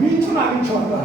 ምንጩን አግኝቼዋለሁ።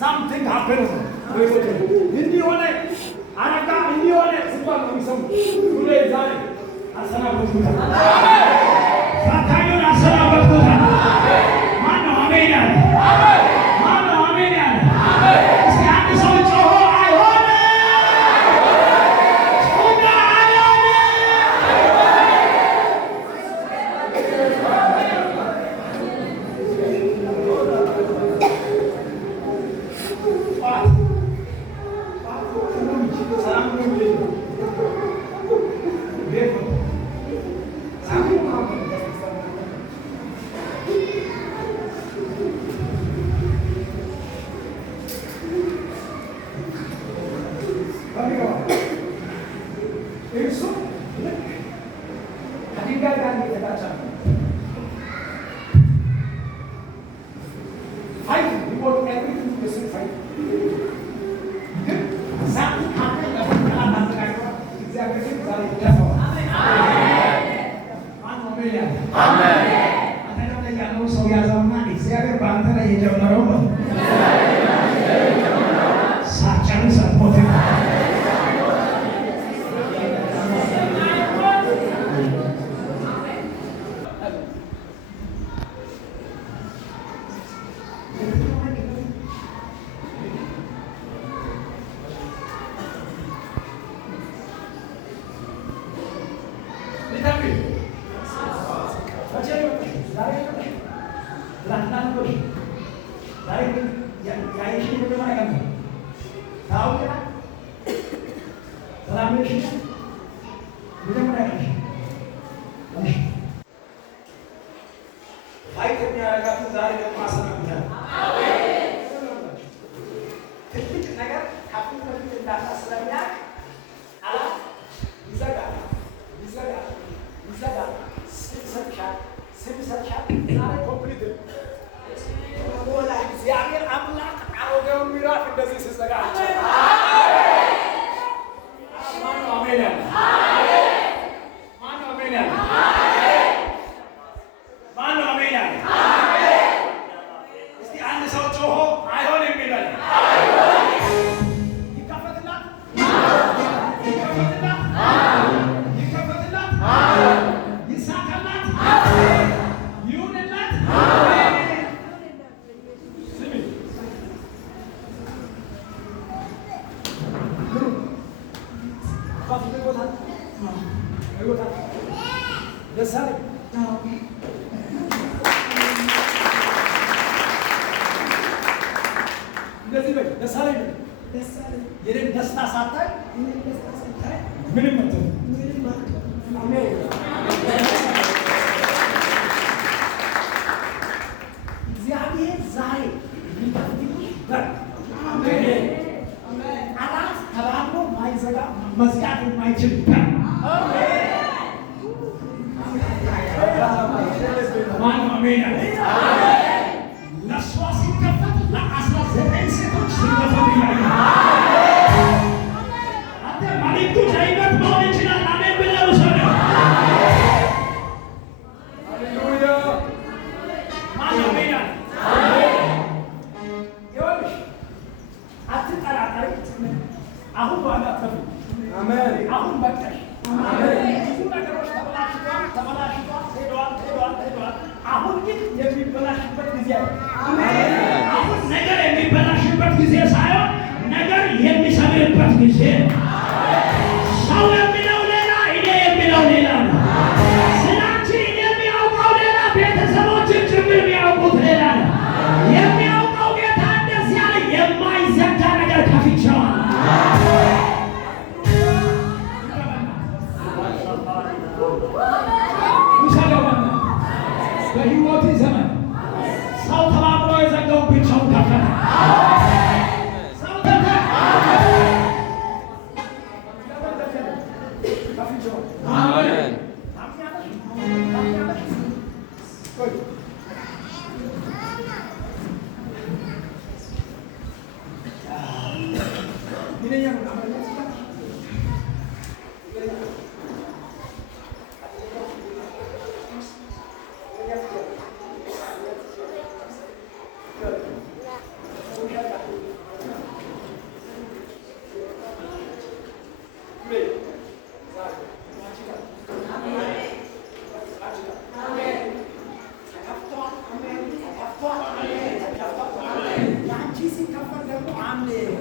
Something happened. Hindi one, Anaka, Hindi one, Simba, some today is Asana Buddha. Satayo Asana Buddha. Mano Amena. Mano Amena. Stand so Joe, I want Mano, ደሳለኝ እንደዚህ በይ ደሳለኝ የኔን ደስታ ሳታይ ምንም አሜን። እግዚአብሔር ዛሬ ሊከፍትልሽ በር አላት ተባብሮ ማይዘጋ መዝጋት የማይችል በር ማነው? አሜን። ለእሷ ሲከፈት ለ19 ሴቶች ሲከፈት እያለ አንተ መልዕክቱ ለሕይወት መሆን ይችላል። አሜን ብለህ ውሰደው። ሃሌሉያ። ማነው? አሜን። ይኸውልሽ አትጠራጠሪ። አሁን ዋጋ ከፍል። አሜን። አሁን በቃሽ። አሜን። ብዙ ነገሮች ተበላሽቷል፣ ሄደዋል። አሁን ግን የሚበላሽበት ጊዜ አለ። አሁን ነገር የሚበላሽበት ጊዜ ሳይሆን ነገር የሚሰምርበት ጊዜ። ሰው የሚለው ሌላ፣ እኔ የሚለው ሌላ ነው። ስላንቺ እኔ የሚያውቀው ሌላ፣ ቤተሰቦችን ጭምር የሚያውቁት ሌላ ነው። የሚያውቀው ጌታ እንደዚህ ያለ የማይዘጋ ነገር ከፍቼዋለሁ። በሕይወት ዘመን ሰው ተባብሮ የዘጋው ብቻውን ከፈተ። ሰው አሜን።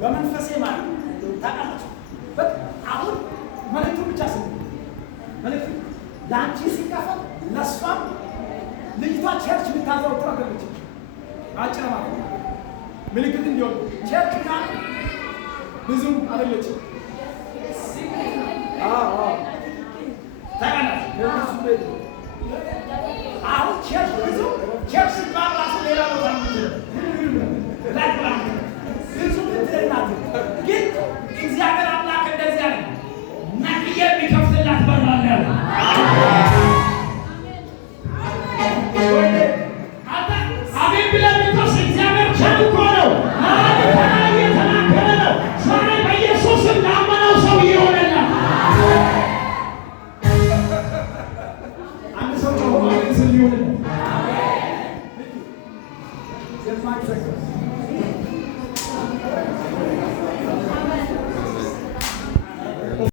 በመንፈሴ ማለት ታውቃላችሁ። አሁን መልዕክቱ ብቻ ስሙ። መልዕክቱ ለአንቺ ሲከፈል ለእሷም ልጅቷ ቸርች የምታዘወትር አገለች አጭር ማለት ነው። ምልክት እንዲሆን ቸርች ና ብዙም አደለችም። ታውቃላችሁ። አሁን ቸርች